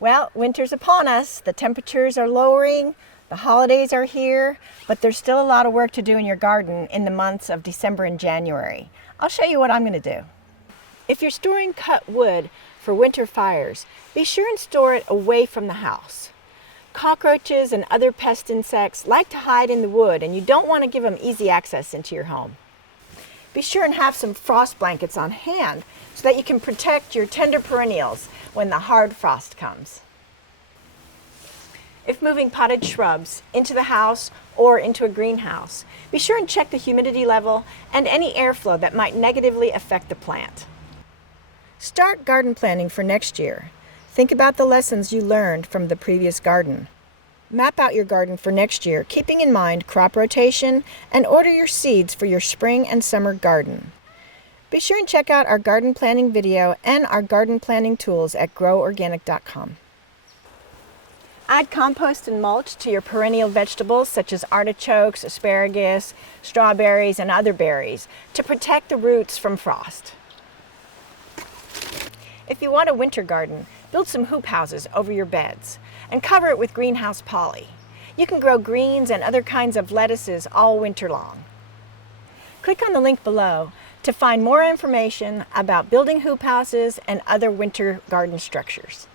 Well, winter's upon us. The temperatures are lowering, the holidays are here, but there's still a lot of work to do in your garden in the months of December and January. I'll show you what I'm going to do. If you're storing cut wood for winter fires, be sure and store it away from the house. Cockroaches and other pest insects like to hide in the wood, and you don't want to give them easy access into your home. Be sure and have some frost blankets on hand so that you can protect your tender perennials when the hard frost comes. If moving potted shrubs into the house or into a greenhouse, be sure and check the humidity level and any airflow that might negatively affect the plant. Start garden planning for next year. Think about the lessons you learned from the previous garden. Map out your garden for next year, keeping in mind crop rotation, and order your seeds for your spring and summer garden. Be sure and check out our garden planning video and our garden planning tools at groworganic.com. Add compost and mulch to your perennial vegetables such as artichokes, asparagus, strawberries, and other berries to protect the roots from frost. If you want a winter garden, build some hoop houses over your beds and cover it with greenhouse poly. You can grow greens and other kinds of lettuces all winter long. Click on the link below to find more information about building hoop houses and other winter garden structures.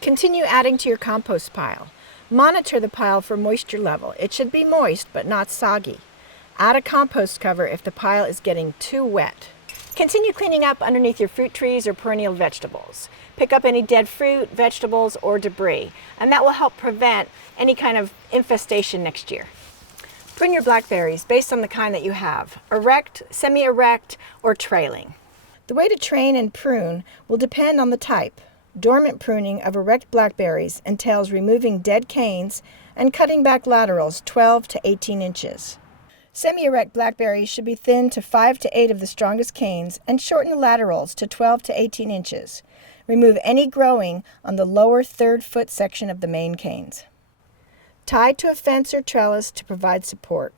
Continue adding to your compost pile. Monitor the pile for moisture level. It should be moist but not soggy. Add a compost cover if the pile is getting too wet. Continue cleaning up underneath your fruit trees or perennial vegetables. Pick up any dead fruit, vegetables, or debris, and that will help prevent any kind of infestation next year. Prune your blackberries based on the kind that you have, erect, semi-erect, or trailing. The way to train and prune will depend on the type. Dormant pruning of erect blackberries entails removing dead canes and cutting back laterals 12 to 18 inches. Semi-erect blackberries should be thinned to 5 to 8 of the strongest canes and shorten the laterals to 12 to 18 inches. Remove any growing on the lower third foot section of the main canes. Tied to a fence or trellis to provide support.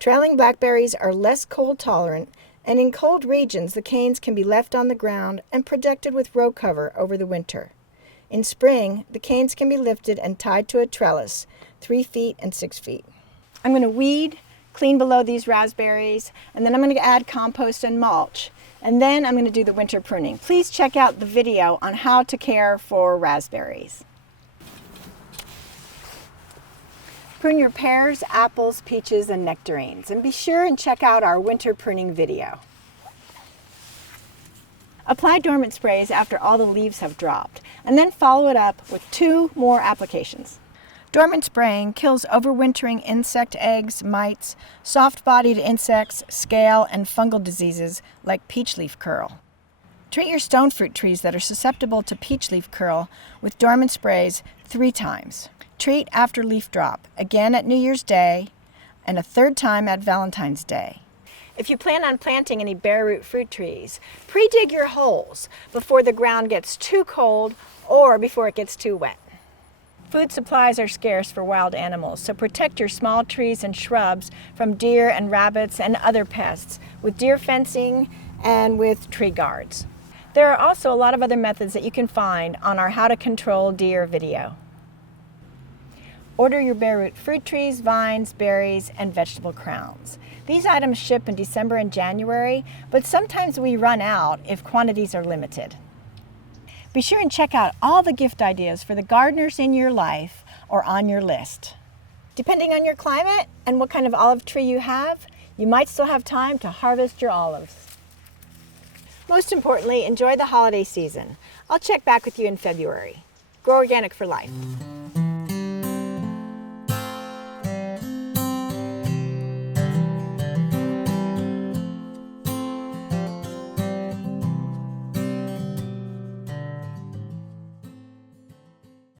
Trailing blackberries are less cold tolerant, and in cold regions the canes can be left on the ground and protected with row cover over the winter. In spring, the canes can be lifted and tied to a trellis, 3 feet and 6 feet. I'm going to weed, clean below these raspberries, and then I'm going to add compost and mulch, and then I'm going to do the winter pruning. Please check out the video on how to care for raspberries. Prune your pears, apples, peaches, and nectarines, and be sure and check out our winter pruning video. Apply dormant sprays after all the leaves have dropped, and then follow it up with 2 more applications. Dormant spraying kills overwintering insect eggs, mites, soft-bodied insects, scale, and fungal diseases like peach leaf curl. Treat your stone fruit trees that are susceptible to peach leaf curl with dormant sprays 3 times. Treat after leaf drop, again at New Year's Day, and a 3rd time at Valentine's Day. If you plan on planting any bare root fruit trees, pre-dig your holes before the ground gets too cold or before it gets too wet. Food supplies are scarce for wild animals, so protect your small trees and shrubs from deer and rabbits and other pests with deer fencing and with tree guards. There are also a lot of other methods that you can find on our How to Control Deer video. Order your bare root fruit trees, vines, berries, and vegetable crowns. These items ship in December and January, but sometimes we run out if quantities are limited. Be sure and check out all the gift ideas for the gardeners in your life or on your list. Depending on your climate and what kind of olive tree you have, you might still have time to harvest your olives. Most importantly, enjoy the holiday season. I'll check back with you in February. Grow organic for life.